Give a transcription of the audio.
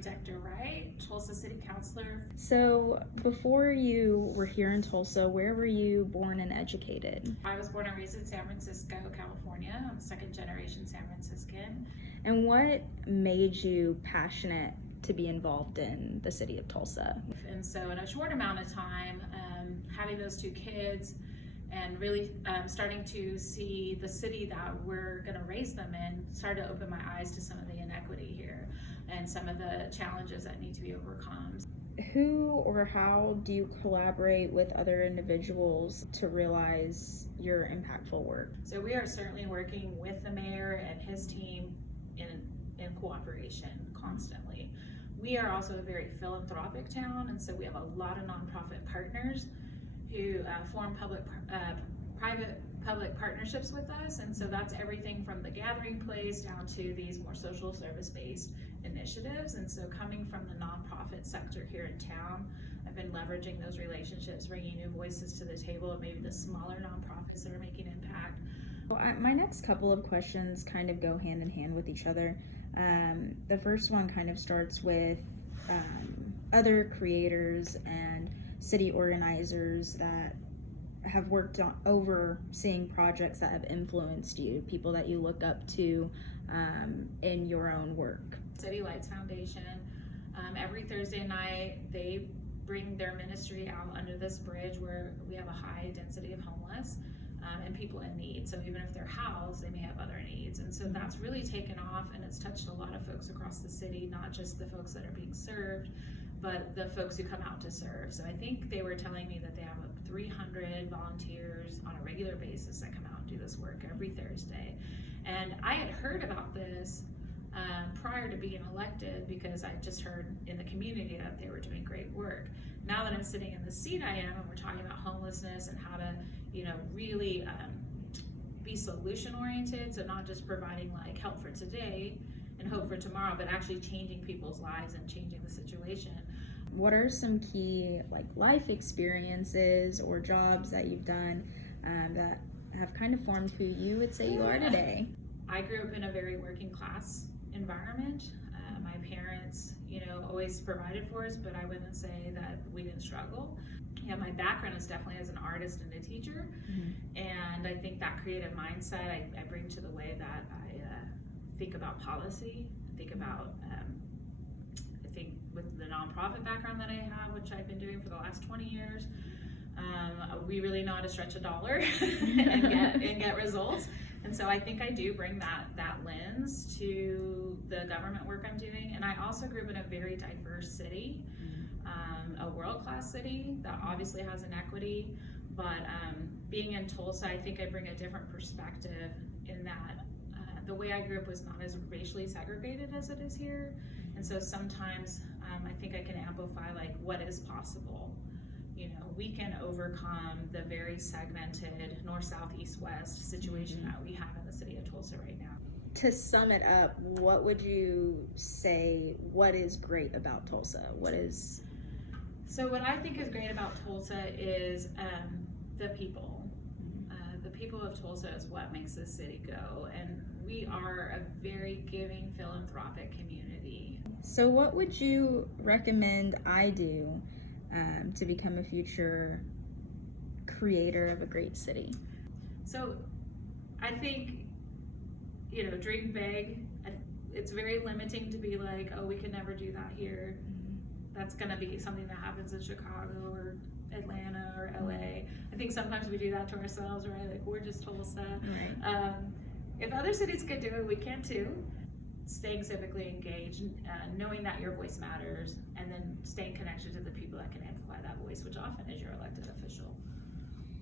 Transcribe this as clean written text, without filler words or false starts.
Dector, Wright, Tulsa City Councilor. So before you were here in Tulsa, where were you born and educated? I was born and raised in San Francisco, California. I'm a second generation San Franciscan. And what made you passionate to be involved in the city of Tulsa? And so in a short amount of time, having those two kids and really starting to see the city that we're going to raise them in started to open my eyes to some of the inequity here and some of the challenges that need to be overcome. Who or how do you collaborate with other individuals to realize your impactful work? So we are certainly working with the mayor and his team in cooperation constantly. We are also a very philanthropic town, and so we have a lot of nonprofit partners who form private-public partnerships with us, and so that's everything from the gathering place down to these more social service-based initiatives. And so coming from the nonprofit sector here in town, I've been leveraging those relationships, bringing new voices to the table, and maybe the smaller nonprofits that are making impact. Well, my next couple of questions kind of go hand in hand with each other. The first one kind of starts with other creators and city organizers that have worked on overseeing projects that have influenced you, people that you look up to in your own work. City Lights Foundation, every Thursday night they bring their ministry out under this bridge where we have a high density of homeless and people in need. So even if they're housed, they may have other needs. And so that's really taken off, and it's touched a lot of folks across the city, not just the folks that are being served, but the folks who come out to serve. So I think they were telling me that they have 300 volunteers on a regular basis that come out and do this work every Thursday. And I had heard about this prior to being elected because I just heard in the community that they were doing great work. Now that I'm sitting in the seat I am, and we're talking about homelessness and how to, really be solution oriented, so not just providing like help for today and hope for tomorrow, but actually changing people's lives and changing the situation. What are some key life experiences or jobs that you've done that have kind of formed who you would say you are today? I grew up in a very working class environment. My parents, always provided for us, but I wouldn't say that we didn't struggle. My background is definitely as an artist and a teacher, and I think that creative mindset I bring to the way that I think about policy, think about, I think with the nonprofit background that I have, which I've been doing for the last 20 years, we really know how to stretch a dollar and get results. And so I think I do bring that lens to the government work I'm doing. And I also grew up in a very diverse city, a world-class city that obviously has inequity, but being in Tulsa, I think I bring a different perspective in that the way I grew up was not as racially segregated as it is here. And so sometimes I think I can amplify what is possible. We can overcome the very segmented north, south, east, west situation that we have in the city of Tulsa right now. To sum it up, what would you say, what is great about Tulsa? So what I think is great about Tulsa is the people. The people of Tulsa is what makes this city go, and we are a very giving, philanthropic community. So what would you recommend I do to become a future creator of a great city? So I think, dream big. It's very limiting to be like, oh, we can never do that here. That's going to be something that happens in Chicago or Atlanta or LA. I think sometimes we do that to ourselves, right? Like, we're just Tulsa. Right. If other cities could do it, we can too. Staying civically engaged, knowing that your voice matters, and then staying connected to the people that can amplify that voice, which often is your elected official.